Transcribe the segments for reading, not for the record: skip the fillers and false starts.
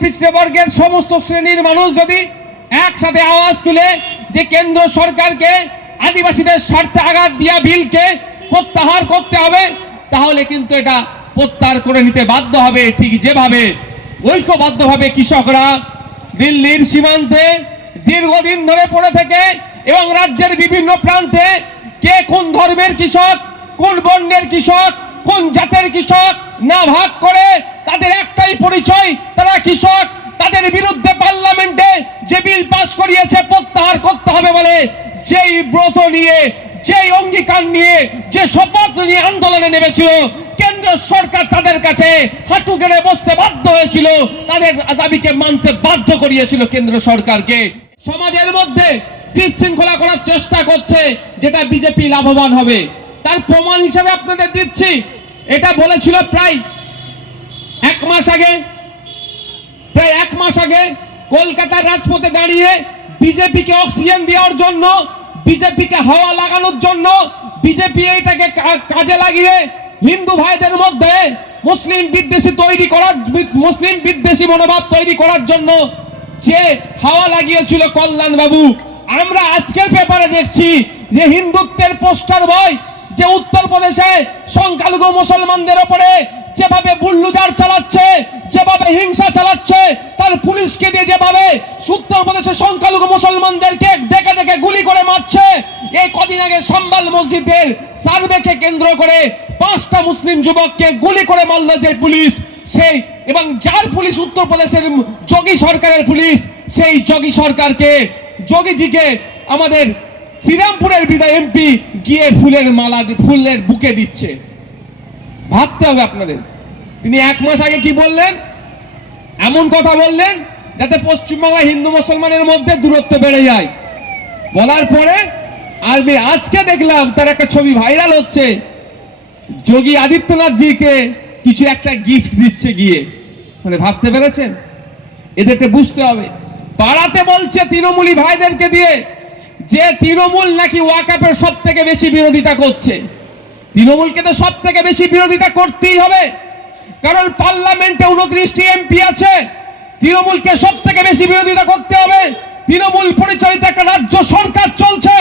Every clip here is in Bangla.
পিছড়ে বর্গের সমস্ত শ্রেণীর মানুষ যদি একসাথে আওয়াজ তুলে যে কেন্দ্র সরকারকে আদিবাসীদের স্বার্থে আঘাত দিয়া বিলকে প্রত্যাহার করতে হবে, তাহলে কিন্তু এটা প্রত্যাহার করে নিতে বাধ্য হবে। ঠিক যেভাবে ঐক্যবদ্ধভাবে কৃষকরা দিল্লির সীমান্তে দীর্ঘদিন ধরে পড়ে থেকে এবং রাজ্যের বিভিন্ন প্রান্তে কে কোন ধর্মের কৃষক, কোন বর্ণের কৃষক, কোন জাতের কৃষক না ভাগ করে তাদের একটাই পরিচয়, তারা কৃষক। তাদের বিরুদ্ধে পার্লামেন্টে যে বিল পাস করিয়েছে প্রত্যাহার করতে হবে বলে যেই ব্রত নিয়ে, যেই অঙ্গীকার নিয়ে, যে শপথ নিয়ে আন্দোলনে নেমেছিল, কেন্দ্র সরকার তাদের কাছে হাঁটু গেড়ে বসতে বাধ্য হয়েছিল, তাদের দাবিকে মানতে বাধ্য করিয়েছিল কেন্দ্র সরকারকে। সমাজের মধ্যে বিশৃঙ্খলা করার চেষ্টা করছে, যেটা বিজেপি লাভবান হবে। তার প্রমাণ হিসেবে আপনাদের দিচ্ছি, এটা বলেছিল প্রায় এক মাস আগে কলকাতার রাজপথে দাঁড়িয়ে বিজেপিকে অক্সিজেন দেওয়ার জন্য, বিজেপিকে হাওয়া লাগানোর জন্য, বিজেপি এটাকে কাজে লাগিয়ে হিন্দু ভাইদের মধ্যে মুসলিম বিদ্বেষী মনোভাব তৈরি করার জন্য যে হাওয়া লাগিয়েছিল কল্যাণ বাবু। আমরা আজকের পেপারে দেখছি যে হিন্দুত্বের পোস্টার বয়, যে উত্তরপ্রদেশে সংখ্যালঘু মুসলমানদের উপরে যেভাবে বুল্ডোজার চালাচ্ছে, যেভাবে হিংসা চালাচ্ছে, তার পুলিশকে দিয়ে যেভাবে উত্তরপ্রদেশে সংখ্যালঘু মুসলমানদেরকে দেখে দেখে গুলি করে মারছে। এই কদিন আগে সাম্বাল মসজিদের সার্ভেকে কেন্দ্র করে 5টা মুসলিম যুবককে গুলি করে মারল যে পুলিশ, সেই এবং যার পুলিশ উত্তরপ্রদেশের যোগী সরকারের পুলিশ, সেই যোগী সরকারকে, যোগীজিকে আমাদের শ্রীরামপুরের বিধায়ক এমপি গিয়ে ফুলের বুকে দিচ্ছে। ভাবতে হবে আপনাদের। তিনি এক মাস আগে কি বললেন? এমন কথা বললেন যাতে পশ্চিমবাংলায় হিন্দু মুসলমানের মধ্যে দূরত্ব বেড়ে যায়। বলার পরে আজকে দেখলাম তার একটা ছবি ভাইরাল হচ্ছে, যোগী আদিত্যনাথজিকে কিছু একটা গিফট দিচ্ছে গিয়ে। মানে ভাবতে পেরেছেন? এদেরকে বুঝতে হবে। পাড়াতে বলছে তৃণমূলী ভাইদেরকে দিয়ে যে তৃণমূল নাকি ওয়াকাফের সব থেকে বেশি বিরোধিতা করছে। তৃণমূলকে তো সব থেকে বেশি বিরোধিতা করতেই হবে, কারণ পার্লামেন্টে 29টি এমপি আছে। তৃণমূলকে সব থেকে বেশি বিরোধিতা করতে হবে। তৃণমূল পরিচালিত একটা রাজ্য সরকার চলছে,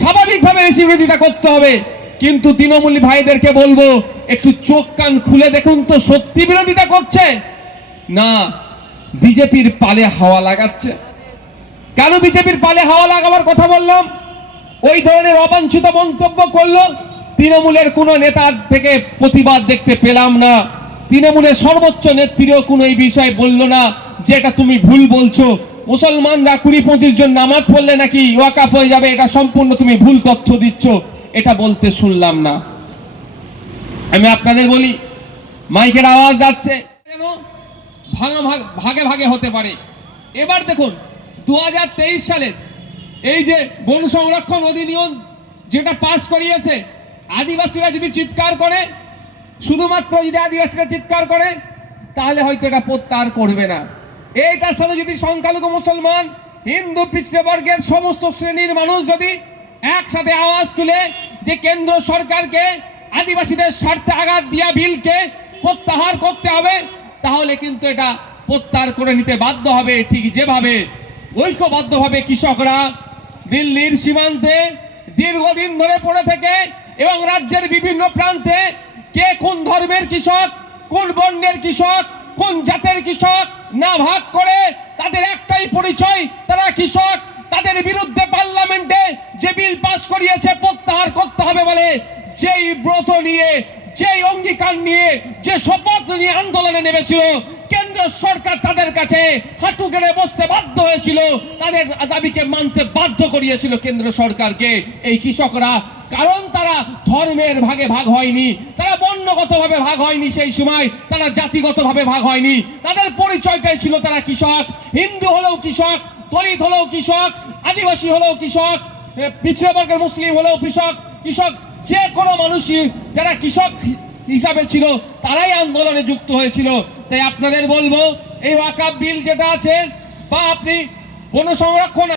স্বাভাবিকভাবে বেশি বিরোধিতা করতে হবে। কিন্তু তৃণমূলী ভাইদেরকে বলবো, একটু চোখ কান খুলে দেখুন তো, সত্যি বিরোধিতা করছে না বিজেপির পালে হাওয়া লাগাচ্ছে। কেন বিজেপির পালে হাওয়া লাগাবার কথা বললাম? ওই ধরনের অবাঞ্ছিত মন্তব্য করলো, তৃণমূলের কোন নেতার থেকে প্রতিবাদ দেখতে পেলাম না। তৃণমূলের সর্বোচ্চ নেত্রীও কোনো এই বিষয়ে বলল না যে এটা তুমি ভুল বলছো, মুসলমানরা 20-25 জন নামাজ পড়লে নাকি ওয়াকাফ হয়ে যাবে, এটা সম্পূর্ণ তুমি ভুল তথ্য দিচ্ছ, এটা বলতে শুনলাম না। আমি আপনাদের বলি, মাইকের আওয়াজ যাচ্ছে, ভাগে ভাগে হতে পারে। এবার দেখুন 2023 সালের এই যে বন সংরক্ষণ অধিনিয়ম যেটা পাস করিয়েছে, আদিবাসীরা যদি চিৎকার করে, শুধুমাত্র যদি আদিবাসীরা চিৎকার করে, তাহলে হয়তো এটা প্রত্যাহার করবে না। এইটার সাথে যদি সংখ্যালঘু মুসলমান, হিন্দু পিছড়ে বর্গের সমস্ত শ্রেণীর মানুষ যদি একসাথে আওয়াজ তুলে যে কেন্দ্র সরকারকে আদিবাসীদের স্বার্থে আঘাত দিয়া বিলকে প্রত্যাহার করতে হবে, তাহলে কিন্তু এটা প্রত্যাহার করে নিতে বাধ্য হবে। ঠিক যেভাবে ঐক্যবদ্ধভাবে কৃষকরা দিল্লির সীমান্তে দীর্ঘদিন ধরে পড়ে থেকে এবং রাজ্যের বিভিন্ন প্রান্তে কে কোন ধর্মের কৃষক, কোন বর্ণের কৃষক, কোন জাতের কৃষক না ভাগ করে তাদের একটাই পরিচয়, তারা কৃষক। তাদের বিরুদ্ধে পার্লামেন্টে যে বিল পাস করিয়েছে প্রত্যাহার করতে হবে বলে যেই ব্রত নিয়ে, যেই অঙ্গীকার নিয়ে, যে শপথ নিয়ে আন্দোলনে নেমেছিল, কেন্দ্র সরকার তাদের কাছে হাঁটু গেড়ে বসতে বাধ্য হয়েছিল, তাদের দাবিকে মানতে বাধ্য করিয়েছিল কেন্দ্র সরকারকে এই কৃষকরা। কারণ তারা ধর্মের ভাগে ভাগ হয়নি, তারা বর্ণগতভাবে ভাগ হয়নি, সেই সময় তারা জাতিগতভাবে ভাগ হয়নি, তাদের পরিচয়টাই ছিল তারা কৃষক। হিন্দু হলেও কৃষক, দলিত হলেও কৃষক, আদিবাসী হলেও কৃষক, পিছড়ে বর্গের মুসলিম হলেও কৃষক। যে কোনো মানুষই যারা কৃষক হিসাবে ছিল তারাই আন্দোলনে যুক্ত হয়েছিল। তাই আপনাদের বলবো, এই ওয়াকাফ বিল যেটা আছে বা আপনি বন সংরক্ষণ